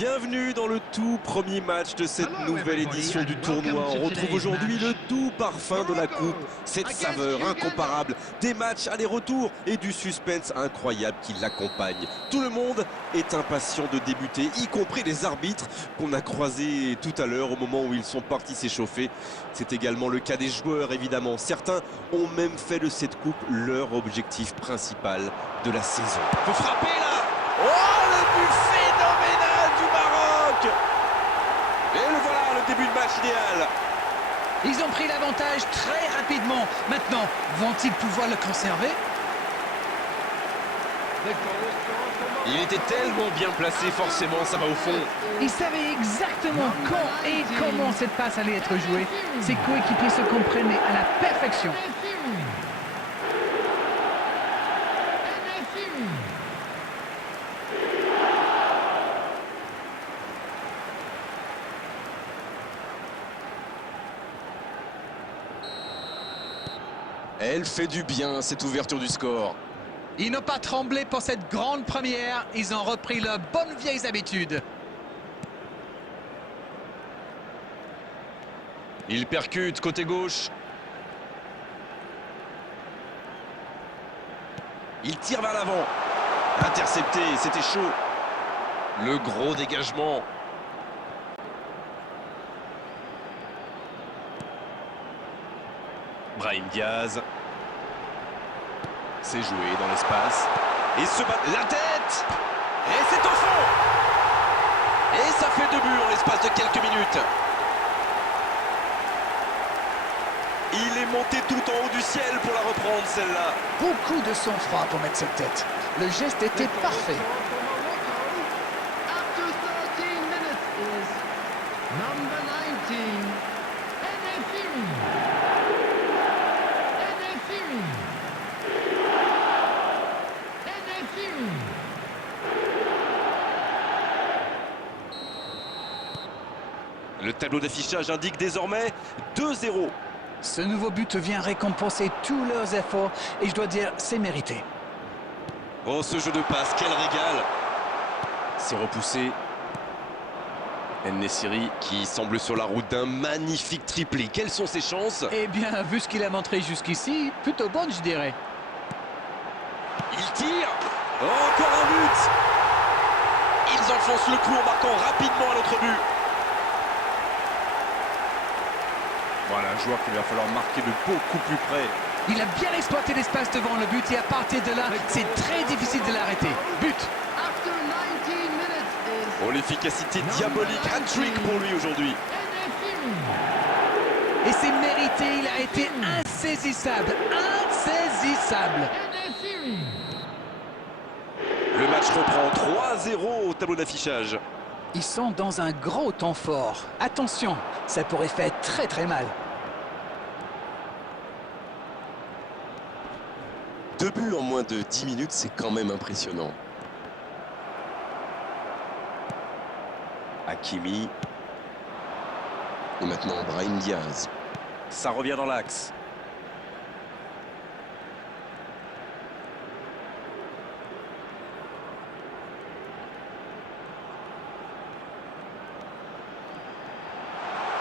Bienvenue dans le tout premier match de cette nouvelle édition du tournoi. On retrouve aujourd'hui le doux parfum de la coupe, cette saveur incomparable, des matchs aller-retour et du suspense incroyable qui l'accompagne. Tout le monde est impatient de débuter, y compris les arbitres qu'on a croisés tout à l'heure au moment où ils sont partis s'échauffer. C'est également le cas des joueurs évidemment. Certains ont même fait de cette coupe leur objectif principal de la saison. Faut frapper là! Oh, le but phénoménal du Maroc! Et le voilà, le début de match idéal. Ils ont pris l'avantage très rapidement. Maintenant, vont-ils pouvoir le conserver? Il était tellement bien placé, forcément, ça va au fond. Ils savaient exactement quand et comment cette passe allait être jouée. Ses coéquipiers se comprenaient à la perfection. Elle fait du bien, cette ouverture du score. Ils n'ont pas tremblé pour cette grande première. Ils ont repris leurs bonnes vieilles habitudes. Il percute côté gauche. Il tire vers l'avant. Intercepté, c'était chaud. Le gros dégagement. Brahim Diaz. C'est joué dans l'espace. Et se bat la tête. Et c'est au fond. Et ça fait 2 buts en l'espace de quelques minutes. Il est monté tout en haut du ciel pour la reprendre, celle-là. Beaucoup de sang-froid pour mettre cette tête. Le geste était parfait. After 13 minutes is number 19, Enesiri. Enesiri. Enesiri. Le tableau d'affichage indique désormais 2-0. Ce nouveau but vient récompenser tous leurs efforts et je dois dire, c'est mérité. Oh, ce jeu de passe, quel régal! C'est repoussé. En-Nesyri qui semble sur la route d'un magnifique triplé. Quelles sont ses chances? Eh bien, vu ce qu'il a montré jusqu'ici, plutôt bonne, je dirais. Il tire. Oh, encore un but. Ils enfoncent le clou en marquant rapidement à l'autre but. Voilà un joueur qu'il va falloir marquer de beaucoup plus près. Il a bien exploité l'espace devant le but et à partir de là, c'est très difficile de l'arrêter. But! After 19 minutes is Oh, l'efficacité diabolique, hat-trick pour lui aujourd'hui. Enesiri. Et c'est mérité, il a été insaisissable. Insaisissable! Enesiri. Le match reprend 3-0 au tableau d'affichage. Ils sont dans un gros temps fort. Attention, ça pourrait faire très très mal. 2 buts en moins de 10 minutes, c'est quand même impressionnant. Hakimi. Et maintenant Brahim Diaz. Ça revient dans l'axe.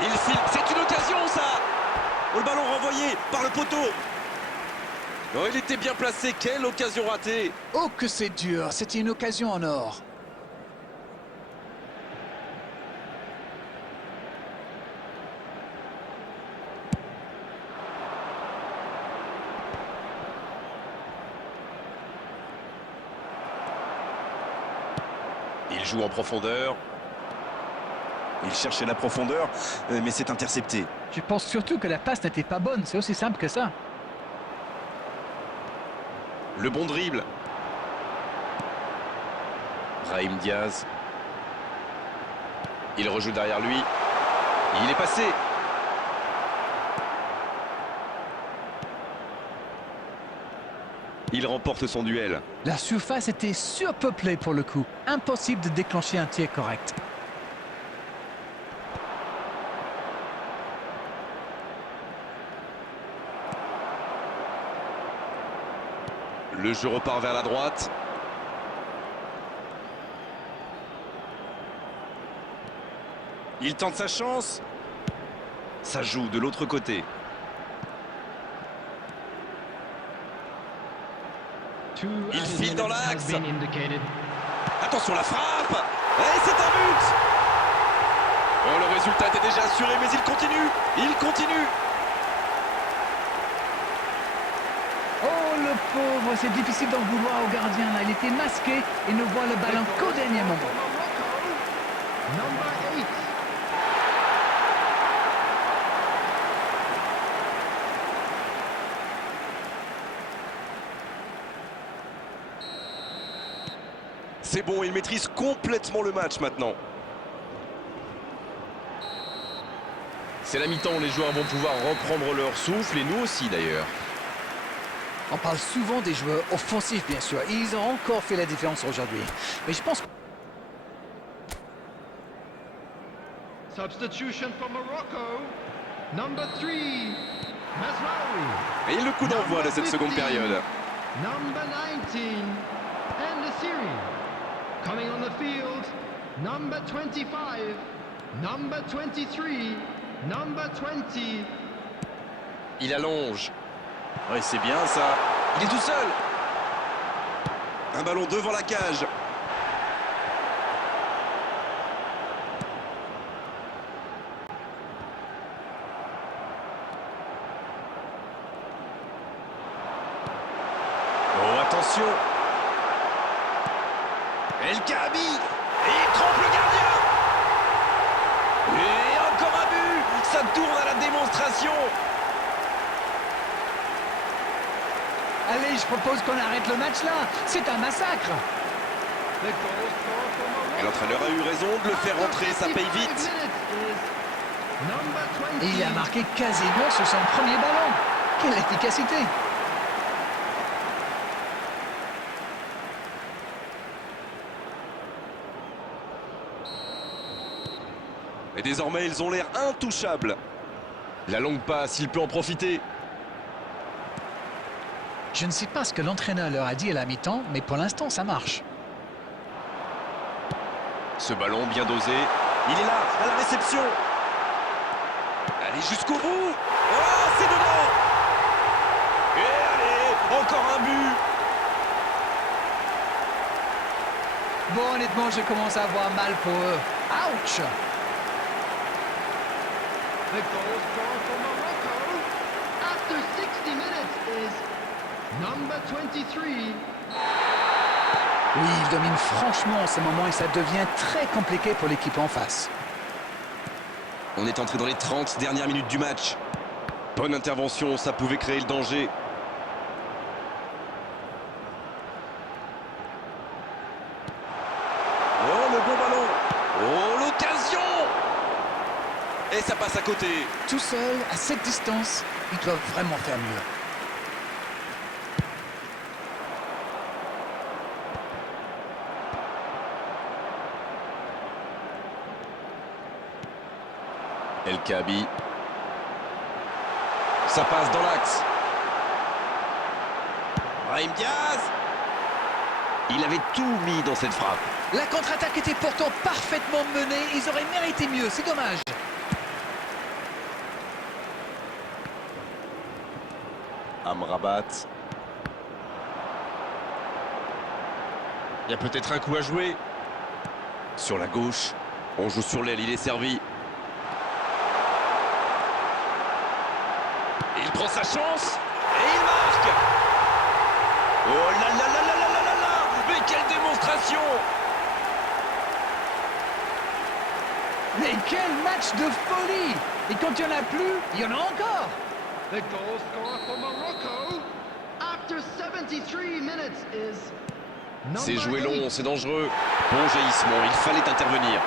Il file, c'est une occasion ça. Oh, le ballon renvoyé par le poteau. Oh, il était bien placé, quelle occasion ratée. Oh que c'est dur, c'était une occasion en or. Il joue en profondeur. Il cherchait la profondeur, mais c'est intercepté. Je pense surtout que la passe n'était pas bonne, c'est aussi simple que ça. Le bon dribble. Brahim Diaz. Il rejoue derrière lui. Il est passé. Il remporte son duel. La surface était surpeuplée pour le coup. Impossible de déclencher un tir correct. Le jeu repart vers la droite. Il tente sa chance. Ça joue de l'autre côté. Il file dans l'axe. Attention la frappe. Et c'est un but. Oh, le résultat était déjà assuré, mais il continue. Il continue. Oh le pauvre, c'est difficile d'en vouloir au gardien là. Il était masqué et ne voit le ballon qu'au dernier moment. Number 8. C'est bon, il maîtrise complètement le match maintenant. C'est la mi-temps où les joueurs vont pouvoir reprendre leur souffle, et nous aussi d'ailleurs. On parle souvent des joueurs offensifs, bien sûr. Ils ont encore fait la différence aujourd'hui. Mais je pense que... Substitution for Morocco. Number 3. Mazraoui. Et le coup d'envoi de cette seconde période. Number 19. And the series. Coming on the field. Number 25. Number 23. Number 20. Il allonge. Oui, c'est bien ça. Il est tout seul. Un ballon devant la cage. Oh, attention. El Kaabi. Et il trompe le gardien. Et encore un but. Ça tourne à la démonstration. Allez, je propose qu'on arrête le match là. C'est un massacre. The goal scorer for Morocco. Et l'entraîneur a eu raison de le faire rentrer, ça paye vite. Number 20. Et il a marqué quasiment sur son premier ballon. Quelle efficacité. Et désormais, ils ont l'air intouchables. La longue passe, il peut en profiter. Je ne sais pas ce que l'entraîneur leur a dit à la mi-temps, mais pour l'instant, ça marche. Ce ballon bien dosé. Il est là, à la réception. Allez, jusqu'au bout. Oh, c'est dedans. Et allez, encore un but. Bon, honnêtement, je commence à avoir mal pour eux. Ouch! The goal scorer for Morocco after 60 minutes is number 23. Oui, il domine franchement en ce moment et ça devient très compliqué pour l'équipe en face. On est entré dans les 30 dernières minutes du match. Bonne intervention, ça pouvait créer le danger. Oh, le bon ballon. Oh, l'occasion. Et ça passe à côté. Tout seul, à cette distance, ils doivent vraiment faire mieux. El Kaabi. Ça passe dans l'axe. Brahim Diaz. Il avait tout mis dans cette frappe. La contre-attaque était pourtant parfaitement menée. Ils auraient mérité mieux, c'est dommage. Amrabat. Il y a peut-être un coup à jouer. Sur la gauche. On joue sur l'aile, il est servi. Il prend sa chance. Et il marque. Oh là là là là là là là là. Mais quelle démonstration. Mais quel match de folie! Et quand il n'y en a plus, il y en a encore! The goal scorer for Morocco after 73 minutes is C'est number joué long, 8. c'est dangereux. Bon jaillissement, il fallait intervenir.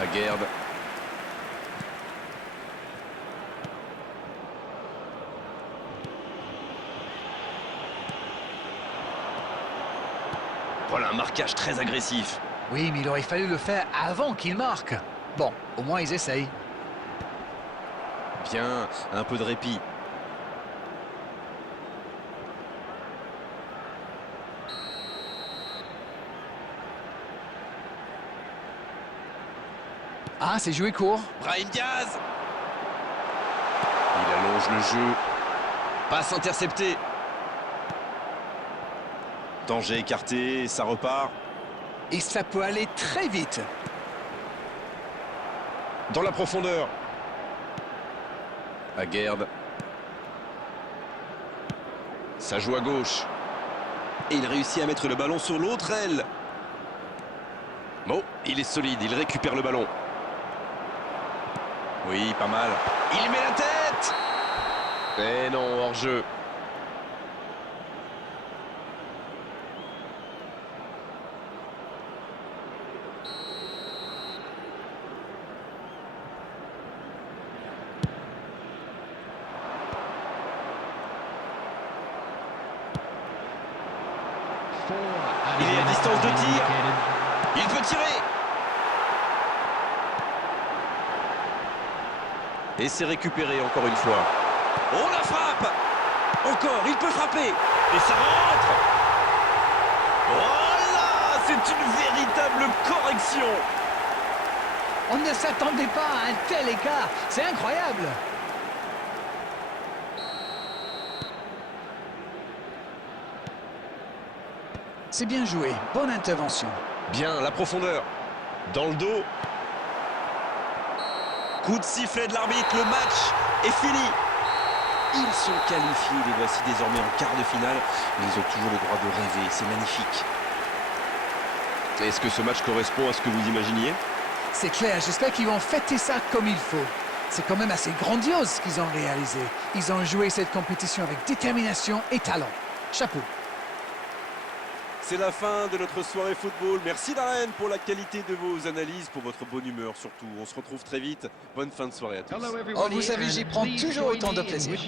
Aguerd. Voilà un marquage très agressif. Oui, mais il aurait fallu le faire avant qu'il marque. Bon, au moins ils essayent. Bien, un peu de répit. Ah, c'est joué court. Brahim Diaz. Il allonge le jeu. Passe interceptée. Danger écarté, ça repart. Et ça peut aller très vite. Dans la profondeur. Aguerd. Ça joue à gauche. Et il réussit à mettre le ballon sur l'autre aile. Bon, il est solide, il récupère le ballon. Oui, pas mal. Il met la tête. Eh non, hors-jeu. Il est à distance de tir. Il peut tirer. Et c'est récupéré encore une fois. Oh, la frappe. Encore, il peut frapper. Et ça rentre. Voilà, c'est une véritable correction. On ne s'attendait pas à un tel écart. C'est incroyable. C'est bien joué. Bonne intervention. Bien, la profondeur. Dans le dos. Coup de sifflet de l'arbitre, le match est fini. Ils sont qualifiés, les voici désormais en quart de finale. Ils ont toujours le droit de rêver, c'est magnifique. Est-ce que ce match correspond à ce que vous imaginiez? C'est clair, j'espère qu'ils vont fêter ça comme il faut. C'est quand même assez grandiose ce qu'ils ont réalisé. Ils ont joué cette compétition avec détermination et talent. Chapeau. C'est la fin de notre soirée football. Merci Darren pour la qualité de vos analyses, pour votre bonne humeur surtout. On se retrouve très vite. Bonne fin de soirée à tous. Oh, vous savez, j'y prends toujours autant de plaisir.